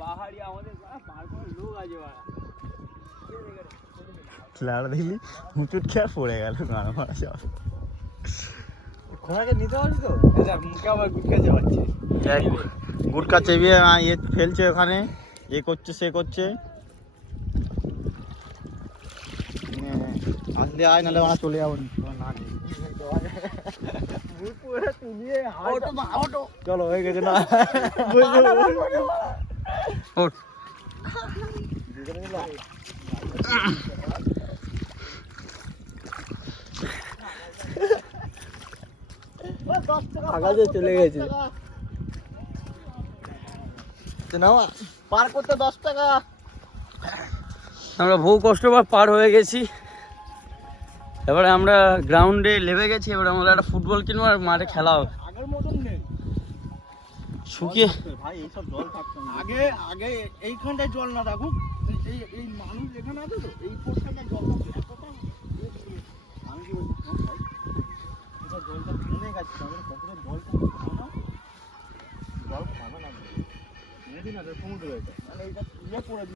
পাহাড়ি আমাদের পার করে লোক আছে বাড়া লাড়া দিলি হুঁচুট খেয়ে পড়ে গেল গান মারা সব। ঘোড়াকে নিতে পারবি তো? মুখে আবার গুটকা যাচ্ছে, গুটকা চেবিয়ে ইয়ে ফেলছে ওখানে, এ করছে সে করছে। আসলে আয়, নাহলে ওরা চলে যাবো না। চলো হয়ে গেছে না? আকাশে চলে গেছে। পার করতে 10 টাকা। আমরা বহু কষ্ট পার হয়ে গেছি। এবারে আমরা গ্রাউন্ডে লেবে গেছি। এবারে আমরা একটা ফুটবল কিনবো আর মাঠে খেলা হবে। আগের মতন নেই শুকিয়ে ভাই, এইসব জল থাকছে না। আগে এইখানটায় জল না থাকুক, এই মানুষ এখানে আছে তো, এই পোর্শনটায় জল থাকবে। আমি কি বলছি ভাই, এটা জলটা ফেলে গেছে, তাহলে কতটা জলটা খাবে না, জল খাবে না, মেয়েদিন আছে সমুদ্র, মানে এইটা ইয়ে করে